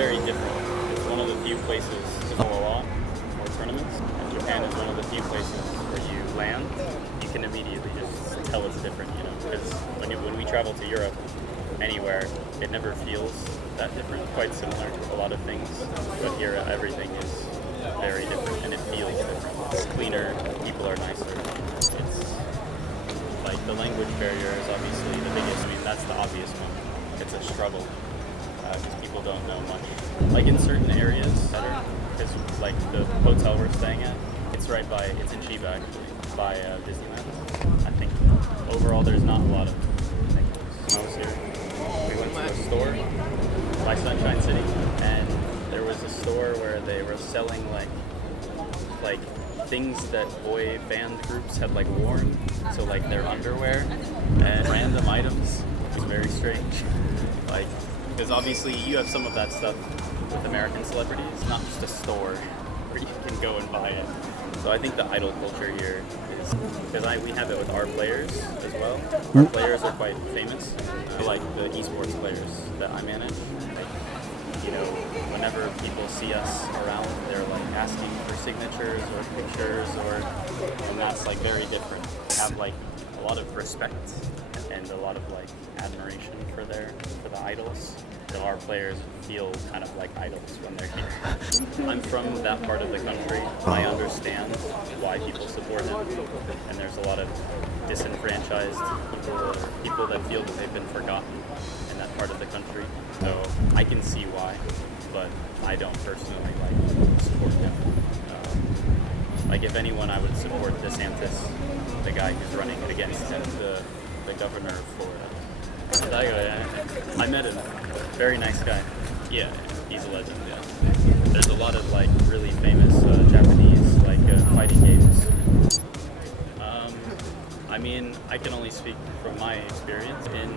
very different. It's one of the few places to go a lot, more tournaments. And Japan is one of the few places where you land, you can immediately just tell it's different, you know, because when we travel to Europe, anywhere, it never feels that different. Quite similar to a lot of things, but here everything is very different and it feels different. It's cleaner, people are nicer. It's like the language barrier is obviously the biggest. I mean, that's the obvious one. It's a struggle because people don't know much. Like in certain areas, better because like the hotel we're staying at, it's in Chiba actually, by Disneyland. I think overall there's not a lot of things. When I was here, we went to a store by Sunshine City, and there was a store where they were selling like things that boy band groups had like worn, so like their underwear and random items, which was very strange. Like, because obviously you have some of that stuff with American celebrities, not just a store where you can go and buy it. So I think the idol culture here is, because we have it with our players as well. Our players are quite famous, like the esports players that I manage. Like, you know, whenever people see us around, they're like asking for signatures or pictures, and that's like very different. They have like a lot of respect and a lot of like admiration for the idols. So our players feel kind of like idols when they're here. I'm from that part of the country. I understand why people support him, and there's a lot of disenfranchised people that feel that they've been forgotten in that part of the country. So I can see why, but I don't personally like support him. Like if anyone, I would support DeSantis, the guy who's running against him, the governor of Florida. I met him. Very nice guy. Yeah, he's a legend. Yeah. There's a lot of like really famous Japanese like fighting games. I mean, I can only speak from my experience in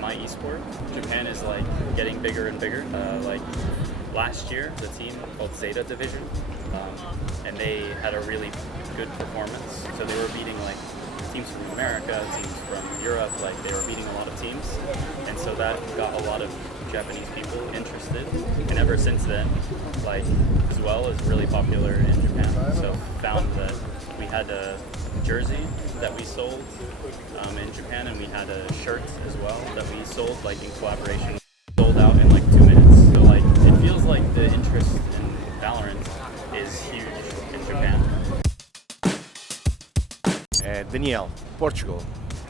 my esport. Japan is like getting bigger and bigger. Like last year, the team called Zeta Division, and they had a really good performance. So they were beating like teams from America, teams from Europe, like they were beating a lot of teams. And so that got a lot of Japanese people interested. And ever since then, like as well is really popular in Japan. So found that we had a jersey that we sold in Japan, and we had a shirt as well that we sold like in collaboration. Sold out in like 2 minutes. So like it feels like the interest in Valorant is huge in Japan. Daniel, Portugal.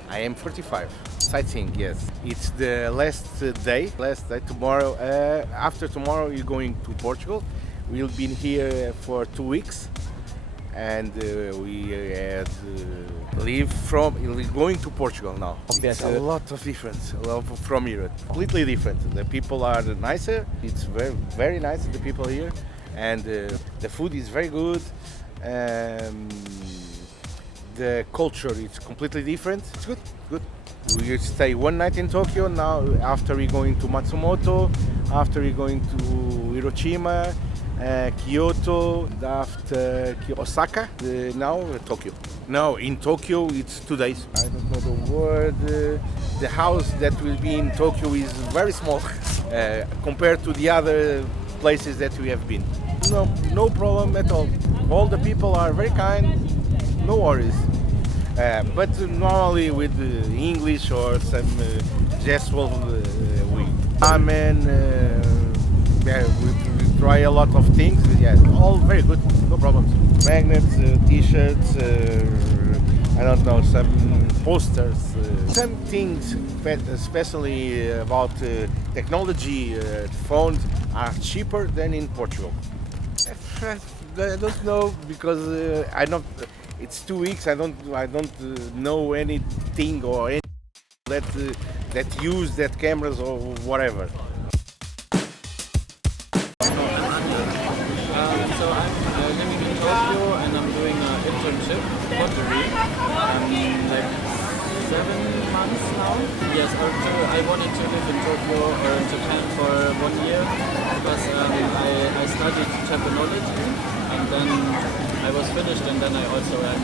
I am 45. Sightseeing, yes. It's the last day. Tomorrow, after tomorrow, you're going to Portugal. We'll be here for 2 weeks, and we had we're going to Portugal now. It's a lot of difference from Europe. Completely different. The people are nicer. It's very, very nice. The people here, and the food is very good. The culture is completely different. It's good. We stay 1 night in Tokyo. Now, after we're going to Matsumoto, after we're going to Hiroshima, Kyoto, after Osaka, now Tokyo. No, in Tokyo it's 2 days. I don't know the word. The house that will be in Tokyo is very small compared to the other places that we have been. No problem at all. All the people are very kind. No worries. But normally with English or some gestual we try a lot of things. Yeah, all very good. No problems. Magnets, T-shirts, I don't know, some posters. Some things, especially about technology, phones, are cheaper than in Portugal. I don't know because I don't. It's 2 weeks. I don't know anything or any that use that cameras or whatever. So I'm living in Tokyo and I'm doing an internship pottery. Like 7 months now. Yes, I wanted to live in Tokyo or in Japan for 1 year because I studied Japanology and then I was finished, and then I also I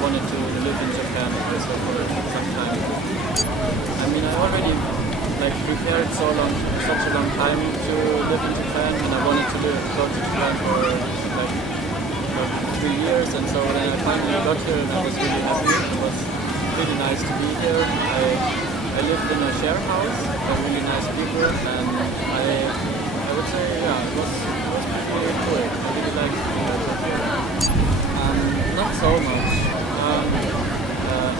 wanted to live in Japan also for some time. I mean, I already like prepared such a long time to live in Japan, and I wanted to go to Japan for like 3 years, and so when I finally got here, and I was really happy. It was really nice to be here. I lived in a share house with really nice people, and I would say, yeah, it was really cool. I really liked Tokyo. Not so much.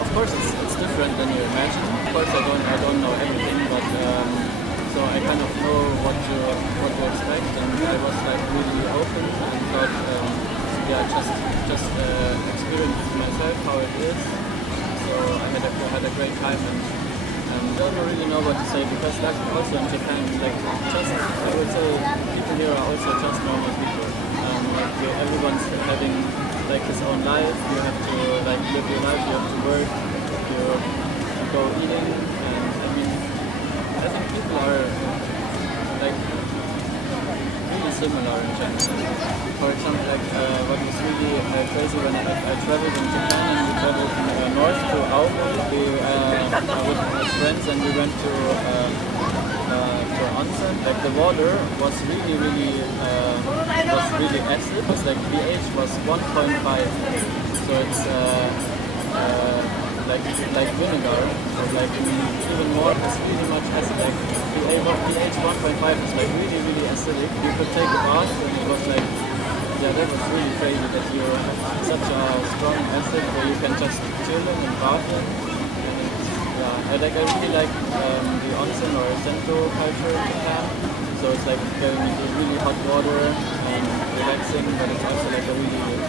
Of course, it's different than you imagine. Of course, I don't know everything, but so I kind of know what to expect, and I was like really open and thought, yeah, just experience myself how it is. So I had a great time, and don't really know what to say, because like also in Japan, like just I would say people here are also just normal people. Like everyone's having like his own life. You have to like live your life. You have to work. You go eating, and I mean, I think people are like really similar in general. For example, like what was really crazy when I traveled in Japan, and we traveled north to Aomori with my friends, and we went to onsen. Like the water was really acid. It was like pH was 1.5, so it's like vinegar, so like even more. It's really much acid. Like pH 1.5 is like really acidic. You could take a bath, and it was like, yeah, that was really crazy that you have such a strong acid where you can just chill in and bath in. Yeah, I really like the onsen or sento culture in Japan. So it's like going into really hot water and relaxing, but it's also like a really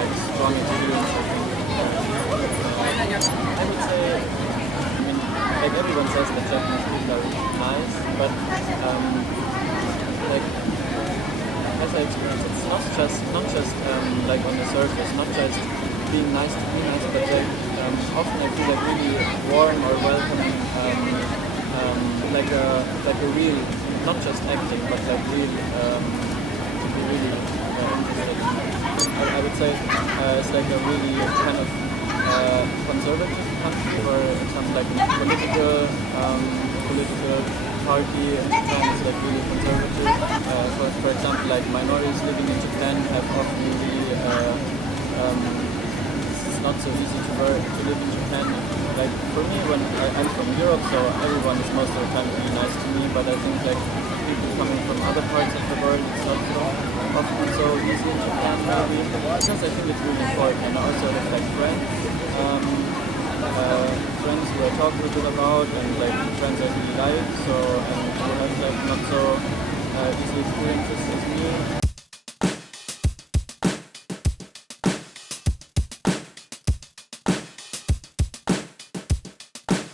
like strong experience, I think. I would say, I mean, like everyone says that Japanese people are nice, but like as I experienced, it's not just like on the surface, not just being nice to be nice, but like often I feel like really warm or welcoming, like a real, not just acting, but like real, to be really interested. I would say it's like a really kind of conservative country, where something like political party in Japan is like really conservative. For example, like minorities living in Japan have often really it's not so easy to live in Japan. Like for me, when I'm from Europe, so everyone is most of the time really nice to me, but I think like people coming from other parts of the world, it's not so often so easy in Japan maybe, because I think it's really important. And I also have like friends who I talk a bit about, and like friends I really like, so and who have like not so easy experiences as me.